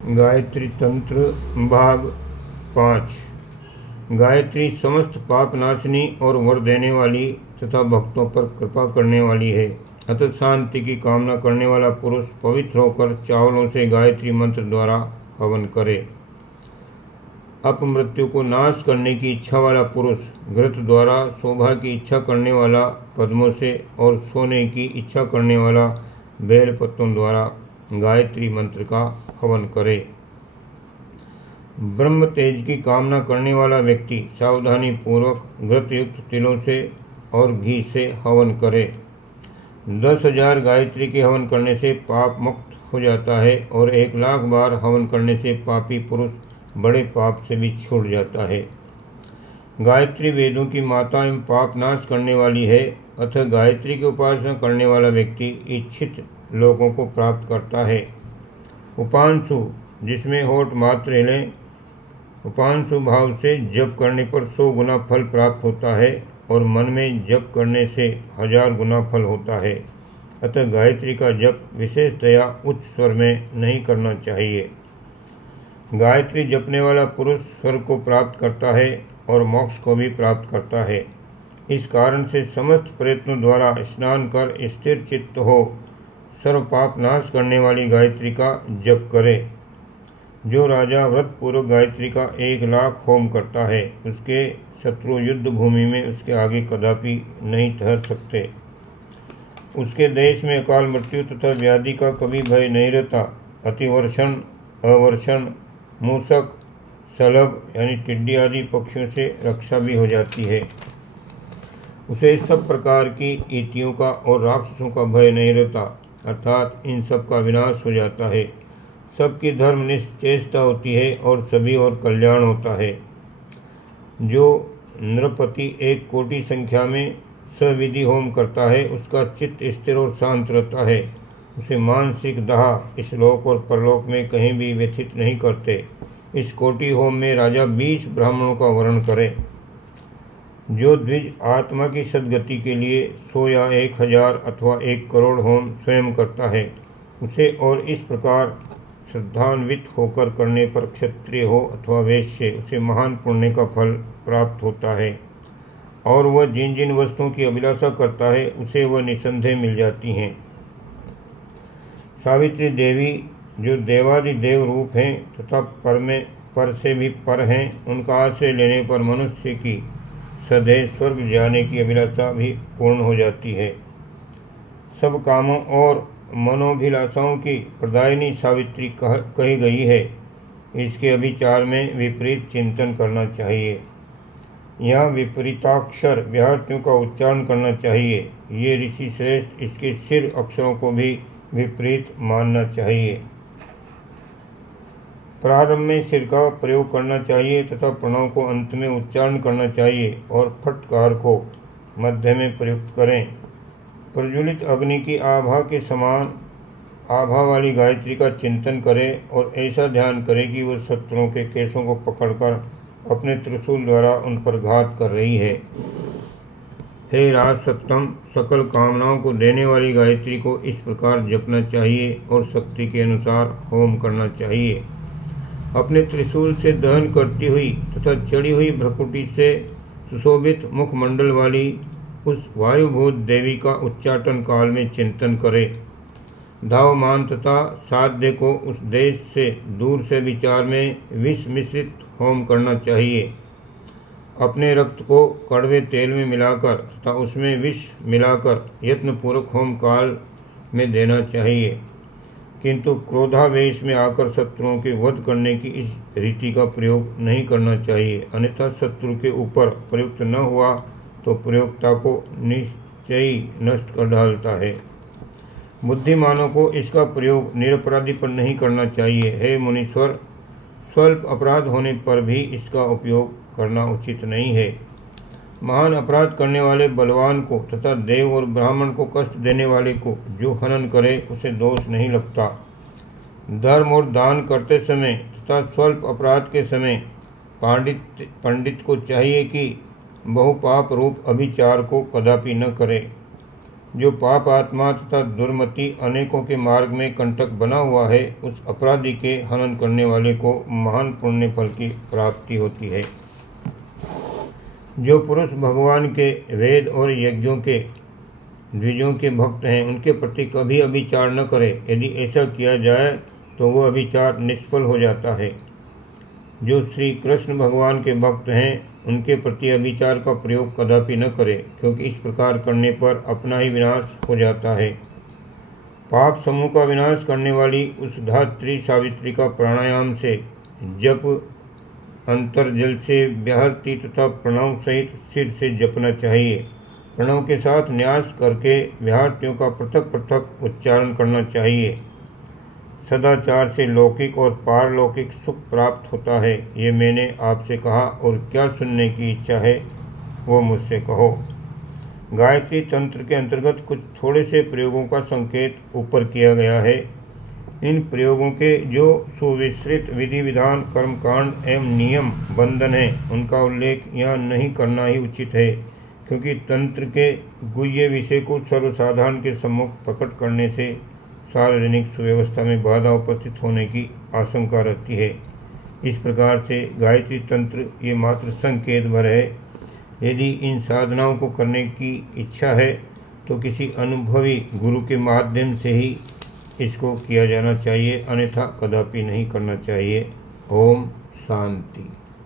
गायत्री तंत्र भाग 5। गायत्री समस्त पाप नाशनी और वर देने वाली तथा भक्तों पर कृपा करने वाली है। अतः शांति की कामना करने वाला पुरुष पवित्र होकर चावलों से गायत्री मंत्र द्वारा हवन करे। अपमृत्यु को नाश करने की इच्छा वाला पुरुष घृत द्वारा, शोभा की इच्छा करने वाला पद्मों से और सोने की इच्छा करने वाला बेल पत्तों द्वारा गायत्री मंत्र का हवन करे। ब्रह्म तेज की कामना करने वाला व्यक्ति सावधानी पूर्वक घृत युक्त तिलों से और घी से हवन करे। 10,000 गायत्री के हवन करने से पाप मुक्त हो जाता है और 1,00,000 बार हवन करने से पापी पुरुष बड़े पाप से भी छूट जाता है। गायत्री वेदों की माता एवं पाप नाश करने वाली है। अतः गायत्री की उपासना करने वाला व्यक्ति इच्छित लोगों को प्राप्त करता है। उपांशु, जिसमें होठ मात्र हिलें, उपांशु भाव से जप करने पर 100 गुना फल प्राप्त होता है और मन में जप करने से 1000 गुना फल होता है। अतः गायत्री का जप विशेषतया उच्च स्वर में नहीं करना चाहिए। गायत्री जपने वाला पुरुष स्वर्ग को प्राप्त करता है और मोक्ष को भी प्राप्त करता है। इस कारण से समस्त प्रयत्नों द्वारा स्नान कर स्थिर चित्त हो सर्व पाप नाश करने वाली गायत्री का जप करे। जो राजा व्रत पूर्वक गायत्री का 1,00,000 होम करता है, उसके शत्रु युद्ध भूमि में उसके आगे कदापि नहीं ठहर सकते। उसके देश में अकाल मृत्यु तथा व्याधि का कभी भय नहीं रहता। अतिवर्षण, अवर्षण, मूषक, शलभ यानी टिड्डी आदि पक्षियों से रक्षा भी हो जाती है। उसे सब प्रकार की ईटियों का और राक्षसों का भय नहीं रहता, अर्थात इन सब का विनाश हो जाता है। सबकी धर्मनिष्ठ चेष्टा होती है और सभी और कल्याण होता है। जो नृपति 1 कोटि संख्या में सविधि होम करता है, उसका चित्त स्थिर और शांत रहता है। उसे मानसिक दाह इस लोक और परलोक में कहीं भी व्यथित नहीं करते। इस कोटि होम में राजा 20 ब्राह्मणों का वर्ण करे। जो द्विज आत्मा की सद्गति के लिए 100 या 1,000 अथवा 1 करोड़ होम स्वयं करता है, उसे और इस प्रकार श्रद्धान्वित होकर करने पर क्षत्रिय हो अथवा वैश्य, उसे महान पुण्य का फल प्राप्त होता है। और वह जिन जिन वस्तुओं की अभिलाषा करता है, उसे वह निसंदेह मिल जाती हैं। सावित्री देवी, जो देवादिदेव रूप हैं तथा पर से भी पर हैं, उनका आश्रय लेने पर मनुष्य की सदैव स्वर्ग जाने की अभिलाषा भी पूर्ण हो जाती है। सब कामों और मनोभिलाषाओं की प्रदायिनी सावित्री कही गई है। इसके अभिचार में विपरीत चिंतन करना चाहिए। यहाँ विपरीताक्षर विहार्थियों का उच्चारण करना चाहिए। ये ऋषि श्रेष्ठ इसके सिर अक्षरों को भी विपरीत मानना चाहिए। प्रारंभ में सिर का प्रयोग करना चाहिए तथा प्रणव को अंत में उच्चारण करना चाहिए और फटकार को मध्य में प्रयुक्त करें। प्रज्वलित अग्नि की आभा के समान आभा वाली गायत्री का चिंतन करें और ऐसा ध्यान करें कि वह शत्रुओं के केशों को पकड़कर अपने त्रिशूल द्वारा उन पर घात कर रही है। हे राजसत्तम, सकल कामनाओं को देने वाली गायत्री को इस प्रकार जपना चाहिए और शक्ति के अनुसार होम करना चाहिए। अपने त्रिशूल से दहन करती हुई तथा चढ़ी हुई भ्रकुटी से सुशोभित मुखमंडल वाली उस वायुभूत देवी का उच्चाटन काल में चिंतन करें। धावमान तथा साध्य को उस देश से दूर से विचार में विष मिश्रित होम करना चाहिए। अपने रक्त को कड़वे तेल में मिलाकर तथा उसमें विष मिलाकर यत्नपूर्वक होम काल में देना चाहिए, किंतु क्रोधावेश में आकर शत्रुओं के वध करने की इस रीति का प्रयोग नहीं करना चाहिए, अन्यथा शत्रु के ऊपर प्रयुक्त न हुआ तो प्रयोक्ता को निश्चय नष्ट कर डालता है। बुद्धिमानों को इसका प्रयोग निरपराधी पर नहीं करना चाहिए। हे मुनीश्वर, स्वल्प अपराध होने पर भी इसका उपयोग करना उचित नहीं है। महान अपराध करने वाले बलवान को तथा देव और ब्राह्मण को कष्ट देने वाले को जो हनन करे, उसे दोष नहीं लगता। धर्म और दान करते समय तथा स्वल्प अपराध के समय पंडित को चाहिए कि बहुपाप रूप अभिचार को कदापि न करे। जो पाप आत्मा तथा दुर्मति अनेकों के मार्ग में कंटक बना हुआ है, उस अपराधी के हनन करने वाले को महान पुण्य फल की प्राप्ति होती है। जो पुरुष भगवान के वेद और यज्ञों के द्विजों के भक्त हैं, उनके प्रति कभी अभिचार न करे। यदि ऐसा किया जाए तो वह अभिचार निष्फल हो जाता है। जो श्री कृष्ण भगवान के भक्त हैं, उनके प्रति अभिचार का प्रयोग कदापि न करें, क्योंकि इस प्रकार करने पर अपना ही विनाश हो जाता है। पाप समूह का विनाश करने वाली उस धात्री सावित्री का प्राणायाम से जप अंतर्जल से व्याहृति तथा प्रणव सहित सिर से जपना चाहिए। प्रणव के साथ न्यास करके व्याहृतियों का पृथक पृथक उच्चारण करना चाहिए। सदाचार से लौकिक और पारलौकिक सुख प्राप्त होता है, ये मैंने आपसे कहा, और क्या सुनने की इच्छा है वो मुझसे कहो। गायत्री तंत्र के अंतर्गत कुछ थोड़े से प्रयोगों का संकेत ऊपर किया गया है। इन प्रयोगों के जो सुविस्तृत विधि विधान, कर्मकांड एवं नियम बंधन हैं, उनका उल्लेख यहाँ नहीं करना ही उचित है, क्योंकि तंत्र के गुह्य विषय को सर्वसाधारण के सम्मुख प्रकट करने से सार्वजनिक सुव्यवस्था में बाधा उपस्थित होने की आशंका रहती है। इस प्रकार से गायत्री तंत्र ये मात्र संकेत भर है। यदि इन साधनाओं को करने की इच्छा है तो किसी अनुभवी गुरु के माध्यम से ही इसको किया जाना चाहिए, अन्यथा कदापि नहीं करना चाहिए। ओम शांति।